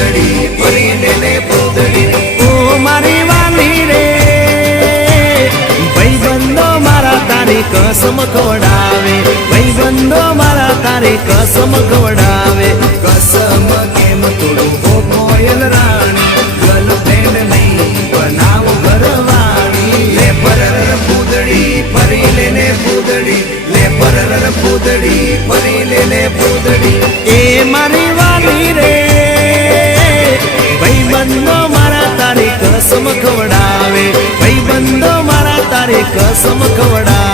પૂતળી ફરી લે પૂતળી ઓ મારી વાલી રે ભાઈબંધો મારા તારી કસમ ખવડાવે ભાઈબંધો મારા તારી કસમ ખવડાવે કસમ કેમ તોડું હો કોયલ રાણી ગર્લફ્રેન્ડ નહીં બનાવ ઘરવાળી લે પરર પૂતળી ફરી લે પૂતળી લે પરર પૂતળી ફરી લે પૂતળી એ મારી વાલી રે ભાઈબંધો મારા તારી કસમ ખવડાવે ભાઈબંધો મારા તારી કસમ ખવડાવે